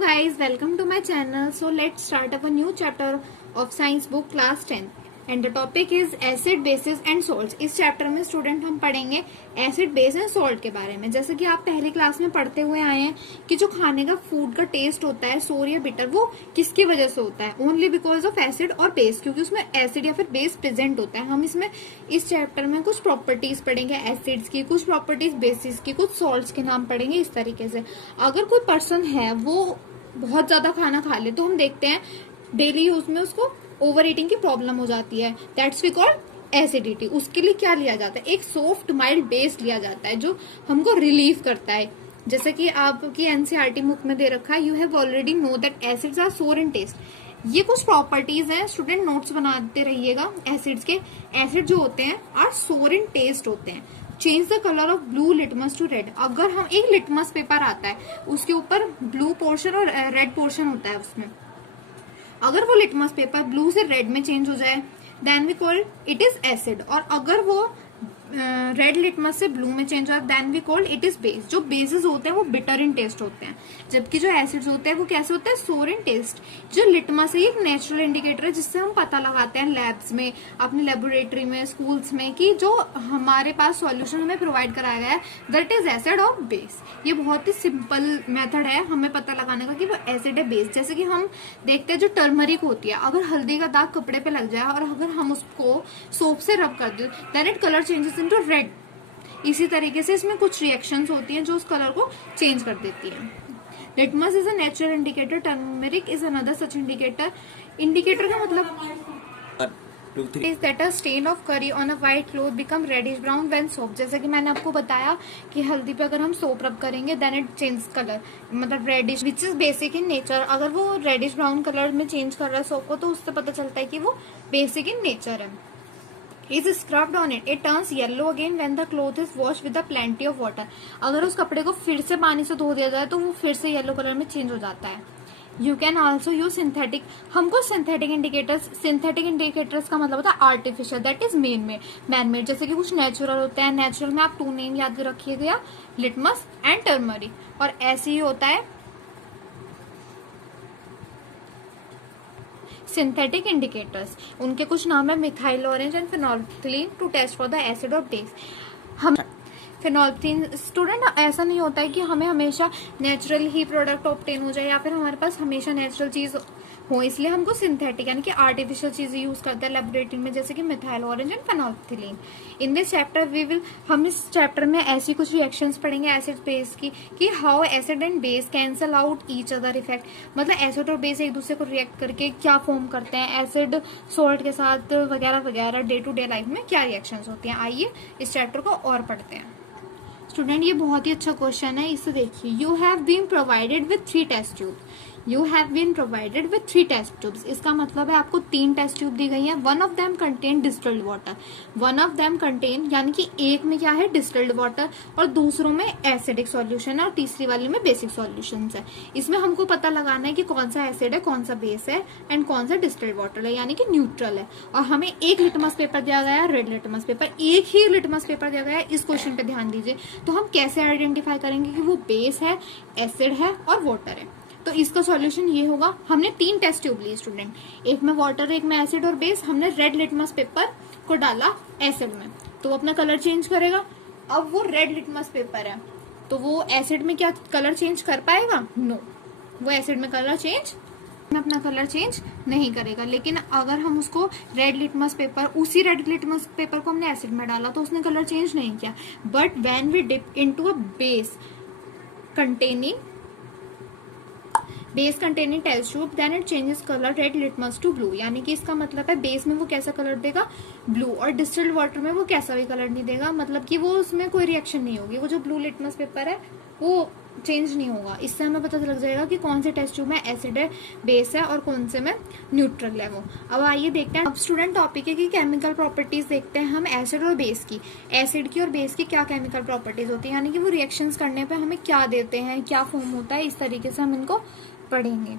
Guys, welcome to my channel. So let's start up a new chapter of science book class 10 and the topic is acid bases and salts. इस chapter में student हम पढ़ेंगे acid base and salt के बारे में। जैसे कि आप पहली क्लास में पढ़ते हुए आए हैं कि जो खाने का फूड का टेस्ट होता है सोर या बिटर, वो किसकी वजह से होता है? ओनली बिकॉज ऑफ एसिड और बेस, क्योंकि उसमें एसिड या फिर बेस प्रेजेंट होता है। हम इसमें इस चैप्टर में कुछ प्रॉपर्टीज पढ़ेंगे एसिड्स की, कुछ प्रॉपर्टीज बेसिस की, कुछ सॉल्ट्स के नाम पढ़ेंगे इस तरीके से। अगर कोई पर्सन है वो बहुत ज्यादा खाना खा ले तो हम देखते हैं डेली यूज में उसको ओवर ईटिंग की प्रॉब्लम हो जाती है, दैट्स वी कॉल एसिडिटी। उसके लिए क्या लिया जाता है? एक सॉफ्ट माइल्ड बेस लिया जाता है जो हमको रिलीफ करता है। जैसे कि आपकी एनसीईआरटी बुक में दे रखा है, you have already know that acids are sour in test. ये कुछ प्रॉपर्टीज हैं, स्टूडेंट नोट्स बनाते रहिएगा एसिड्स के। एसिड जो होते हैं आर सोर इन टेस्ट होते हैं। Change the colour of blue litmus to red. अगर हम एक लिटमस पेपर आता है उसके ऊपर ब्लू पोर्शन और रेड पोर्शन होता है, उसमें अगर वो लिटमस पेपर ब्लू से रेड में चेंज हो जाए then we call it is acid. और अगर वो रेड लिटमस से ब्लू में चेंज हो then we call it is base. जो बेसेस होते हैं वो बिटर इन टेस्ट होते हैं, जबकि जो एसिड्स होते हैं वो कैसे होते हैं? सोर इन टेस्ट। जो लिटमस है एक नेचुरल इंडिकेटर है जिससे हम पता लगाते हैं लैब्स में, अपनी लेबोरेटरी में, स्कूल्स में कि जो हमारे पास सॉल्यूशन हमें प्रोवाइड कराया गया है दैट इज एसिड और बेस। ये बहुत ही सिंपल मेथड है हमें पता लगाने का कि वो एसिड है बेस। जैसे कि हम देखते हैं जो टर्मरिक होती है, अगर हल्दी का दाग कपड़े पे लग जाए और अगर हम उसको सोप से रब कर दें then it colour changes into red. इसी तरीके से इसमें कुछ रिएक्शंस होती हैं जो उस कलर को चेंज कर देती है। Litmus is a natural indicator, turmeric is another such indicator. Indicator का मतलब is that a stain of curry on a white cloth become reddish brown when soap. जैसे कि मैंने आपको बताया कि हल्दी पे अगर हम सोप रब करेंगे देन इट चेंज कलर, मतलब reddish which is basic in nature. अगर वो रेडिश ब्राउन कलर में चेंज कर रहा है सोप को तो उससे पता चलता है कि वो बेसिक इन नेचर है। is scrubbed on it, it turns yellow again when the cloth is washed with a plenty of water। अगर उस कपड़े को फिर से पानी से धो दिया जाए तो वो फिर से येलो कलर में चेंज हो जाता है। You can also use synthetic. हमको सिंथेटिक इंडिकेटर्स का मतलब होता है artificial, that is man made. जैसे कि कुछ नेचुरल होता है, नेचुरल में आप टू नेम याद रखिएगा, लिटमस एंड टर्मरिक। और ऐसे ही होता है सिंथेटिक इंडिकेटर्स, उनके कुछ नाम है methyl orange and phenolphthalein to test for the acid और बेस। हम फेनोल्फथलीन स्टूडेंट ऐसा नहीं होता है कि हमें हमेशा नेचुरल ही प्रोडक्ट ऑब्टेन हो जाए या फिर हमारे पास हमेशा नेचुरल चीज हो, इसलिए हमको सिंथेटिक यानी कि आर्टिफिशियल चीजें यूज करते हैं लेबोरेटरी में, जैसे कि methyl orange and phenolphthalein. In this chapter हम इस चैप्टर में ऐसी कुछ रिएक्शंस पढ़ेंगे एसिड बेस की कि how acid and base cancel out each other effect. मतलब एसिड और बेस एक दूसरे को रिएक्ट करके क्या फॉर्म करते हैं, एसिड सोल्ट के साथ वगैरह वगैरह डे टू डे लाइफ में क्या रिएक्शंस होती हैं। आइए इस चैप्टर को और पढ़ते हैं। स्टूडेंट ये बहुत ही अच्छा क्वेश्चन है, इसे देखिए। You have been provided with 3 test tube. You have been provided with 3 test tubes. इसका मतलब है आपको 3 टेस्ट ट्यूब दी गई है। One of them contain distilled water. One of them contain यानी कि एक में क्या है? डिस्टिल्ड वाटर, और दूसरों में एसिडिक सॉल्यूशन है और तीसरी वाली में बेसिक सॉल्यूशंस है। इसमें हमको पता लगाना है कि कौन सा एसिड है, कौन सा बेस है एंड कौन सा डिस्टिल्ड वाटर है, यानी कि न्यूट्रल है। और हमें एक लिटमस पेपर दिया गया है, रेड लिटमस पेपर, एक ही लिटमस पेपर दिया गया है। इस क्वेश्चन पे ध्यान दीजिए। तो हम कैसे आइडेंटिफाई करेंगे कि वो बेस है, एसिड है और वाटर है? तो इसका सॉल्यूशन ये होगा, हमने 3 टेस्ट ट्यूब लिए स्टूडेंट, एक में वाटर, एक में एसिड और बेस। हमने रेड लिटमस पेपर को डाला एसिड में तो वो अपना कलर चेंज करेगा। अब वो रेड लिटमस पेपर है तो वो एसिड में क्या कलर चेंज कर पाएगा? नो, वो एसिड में कलर चेंज अपना कलर चेंज नहीं करेगा। लेकिन अगर हम उसको रेड लिटमस पेपर, उसी रेड लिटमस पेपर को हमने एसिड में डाला तो उसने कलर चेंज नहीं किया। But when we dip into a base containing test tube then it changes colour red litmus to blue. यानी कि इसका मतलब है बेस में वो कैसा कलर देगा? ब्लू। और डिस्टिल्ड वाटर में वो कैसा भी कलर नहीं देगा, मतलब कि वो उसमें कोई रिएक्शन नहीं होगी। वो जो ब्लू लिटमस पेपर है वो चेंज नहीं होगा। इससे हमें पता लग जाएगा कि कौन से टेस्ट ट्यूब में एसिड है, बेस है और कौन से में न्यूट्रल है वो। अब आइए देखते हैं। अब स्टूडेंट टॉपिक है कि केमिकल प्रॉपर्टीज देखते हैं हम एसिड और बेस की। एसिड की और बेस की क्या केमिकल प्रॉपर्टीज होती है, यानी कि वो रिएक्शंस करने पे हमें क्या देते हैं, क्या फॉर्म होता है, इस तरीके से हम इनको पढ़ेंगे।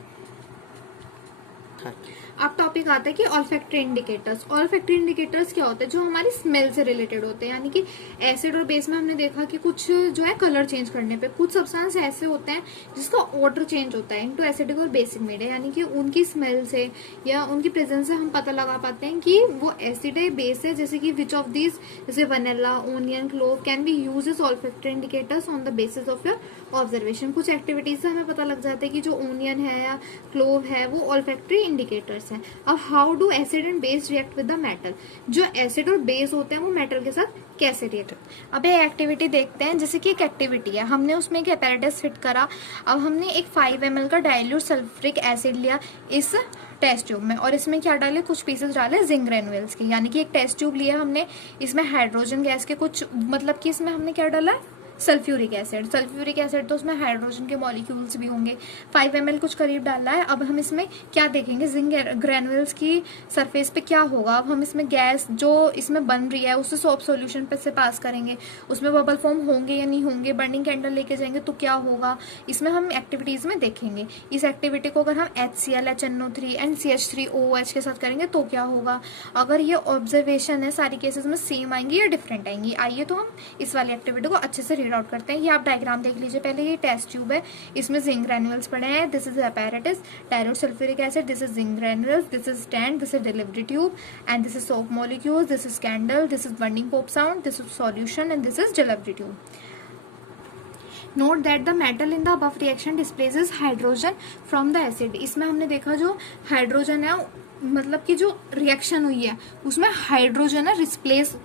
अब टॉपिक आता है कि ऑल्फैक्टरी इंडिकेटर्स। ऑल्फैक्टरी इंडिकेटर्स क्या होते हैं? जो हमारी स्मेल से रिलेटेड होते हैं, यानी कि एसिड और बेस में हमने देखा कि कुछ जो है कलर चेंज करने पे कुछ सब्सटेंस ऐसे होते हैं जिसका ऑर्डर चेंज होता है इनटू एसिडिक और बेसिक मीड है, यानी कि उनकी स्मेल से या उनकी प्रेजेंस से हम पता लगा पाते हैं कि वो एसिड है, बेस है। जैसे कि विच ऑफ दीज, जैसे vanilla, onion, clove can be use as olfactory indicators on the basis of your observation. कुछ एक्टिविटीज से हमें पता लग जाता है कि जो ओनियन है या क्लोव है वो ऑल्फैक्टरी इंडिकेटर्स हैं। अब how do acid and base react with the metal? जो एसिड और बेस होते हैं वो मेटल के साथ कैसे रिएक्ट? अब ये एक्टिविटी देखते हैं। जैसे कि एक एक्टिविटी है, हमने उसमें एक apparatus फिट करा। अब हमने एक 5 ml का डाइल्यूट सल्फ्यूरिक एसिड लिया इस टेस्ट ट्यूब में, और इसमें क्या डाले, कुछ पीसेस डाले जिंक ग्रेन्यूल्स के, यानी कि एक टेस्ट ट्यूब लिया हमने, इसमें हाइड्रोजन गैस के कुछ, मतलब कि इसमें हमने क्या डाला है, सल्फ्यूरिक एसिड। सल्फ्यूरिक एसिड तो उसमें हाइड्रोजन के मॉलिक्यूल्स भी होंगे। 5 ml कुछ करीब डाला है। अब हम इसमें क्या देखेंगे, जिंक ग्रेन्यूल्स की सरफेस पे क्या होगा। अब हम इसमें गैस जो इसमें बन रही है उसे सोप सॉल्यूशन पे से पास करेंगे, उसमें बबल फॉर्म होंगे या नहीं होंगे, बर्निंग कैंडल लेके जाएंगे तो क्या होगा, इसमें हम एक्टिविटीज में देखेंगे। इस एक्टिविटी को अगर हम HCl, HNO3 एंड CH3OH के साथ करेंगे तो क्या होगा। अगर ये ऑब्जर्वेशन है सारी केसेस में सेम आएंगी या डिफरेंट आएंगी। आइए तो हम इस वाली एक्टिविटी को अच्छे से आउट करते हैं। ये आप डायग्राम देख लीजिए पहले। ये टेस्ट ट्यूब है, इसमें जिंक ग्रैन्यूल्स पड़े हैं। This is apparatus, dilute sulphuric acid, this is zinc granules, this is stand, this is delivery tube and this is soap molecules, this is candle, this is burning pope sound, this is solution and this is delivery tube. Note that the metal in the above reaction displaces hydrogen from the acid. इसमें हमने देखा जो hydrogen है, मतलब कि जो reaction हुई है उसमें हाइड्रोजन है रिप्लेस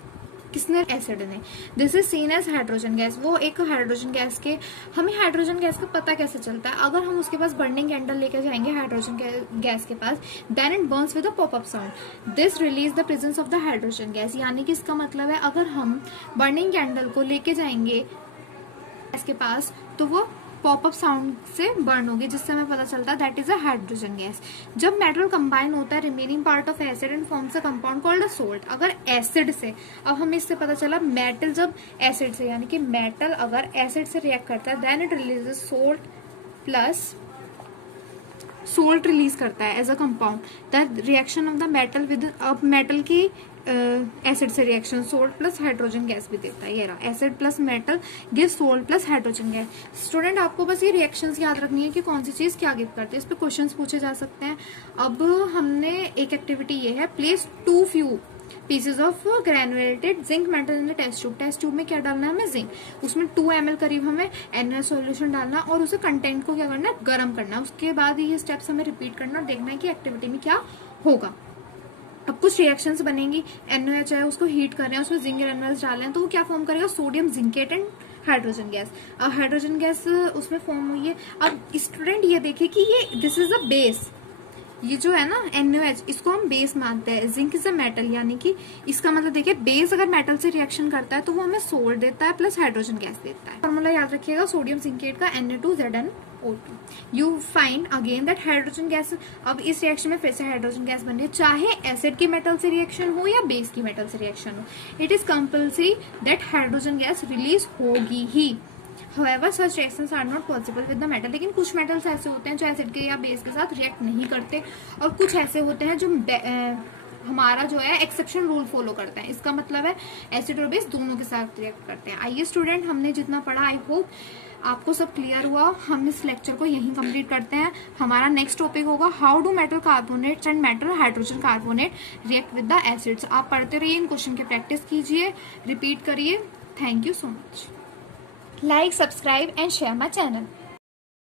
किसने, एसिड ने। This is seen as hydrogen gas. वो एक हाइड्रोजन गैस के, हमें हाइड्रोजन गैस का पता कैसे चलता है, अगर हम उसके पास बर्निंग कैंडल लेकर जाएंगे हाइड्रोजन गैस के पास, then it burns with a pop up sound, this release the presence of the hydrogen gas. यानी कि इसका मतलब है अगर हम बर्निंग कैंडल को लेके जाएंगे गैस के पास तो वो पॉपअप साउंड से बर्न होगी, जिससे हमें पता चलता है that is a hydrogen gas. जब मेटल कंबाइन होता है remaining part of acid and forms a compound called a salt. अगर एसिड से, अब हमें इससे पता चला मेटल जब एसिड से, यानी कि मेटल अगर एसिड से रिएक्ट करता है then it releases salt plus, salt release करता है as a compound. The reaction of the metal with, अब मेटल की एसिड से reaction salt plus hydrogen gas भी देता है। ये रहा, acid plus metal give salt plus hydrogen gas. Student आपको बस ये रिएक्शंस याद रखनी है कि कौन सी चीज क्या गिव करती है, इस पे क्वेश्चंस पूछे जा सकते हैं। अब हमने एक एक्टिविटी ये है, place 2 few pieces of granulated zinc metal in the test tube. Test tube में क्या डालना है हमें, जिंक। उसमें 2 ml करीब हमें NaOH सॉल्यूशन डालना और उसे कंटेंट को क्या करना है, गर्म करना। उसके बाद ये स्टेप्स हमें रिपीट करना और देखना है कि एक्टिविटी में क्या होगा। अब कुछ रिएक्शंस बनेंगी, NaOH है उसको हीट कर रहे हैं, उसमें जिंक ग्रेन्यूल्स डाल रहे हैं तो वो क्या फॉर्म करेगा, sodium zincate and hydrogen gas. अब हाइड्रोजन गैस उसमें फॉर्म हुई है। अब स्टूडेंट ये देखिए कि ये दिस इज अ बेस, ये जो है ना NaOH, इसको हम बेस मानते हैं। जिंक इज अ मेटल, यानी कि इसका मतलब देखिए बेस अगर मेटल से रिएक्शन करता है तो वो हमें सोल्ट देता है प्लस हाइड्रोजन गैस देता है। फॉर्मूला याद रखिएगा, सोडियम जिंकेट का Na2ZnO2। You find again that hydrogen gas, अब इस रिएक्शन में फिर से हाइड्रोजन गैस बन रही है, चाहे एसिड की मेटल से रिएक्शन हो या बेस की मेटल से रिएक्शन हो, it is compulsory that hydrogen gas release होगी ही। However, such reactions are not possible with the metal। लेकिन कुछ मेटल्स ऐसे होते हैं जो एसिड के या बेस के साथ रिएक्ट नहीं करते, और कुछ ऐसे होते हैं जो हमारा जो है एक्सेप्शन रूल फॉलो करते हैं। इसका मतलब है एसिड और बेस दोनों के साथ रिएक्ट करते हैं। आइए स्टूडेंट, हमने जितना पढ़ा आई होप आपको सब क्लियर हुआ। हम इस लेक्चर को यहीं कंप्लीट करते हैं। हमारा नेक्स्ट टॉपिक होगा how do metal carbonates and metal hydrogen carbonate react with the acids. आप पढ़ते रहिए, इन क्वेश्चन की प्रैक्टिस कीजिए, रिपीट करिए। Thank you so much. Like, subscribe and share my channel.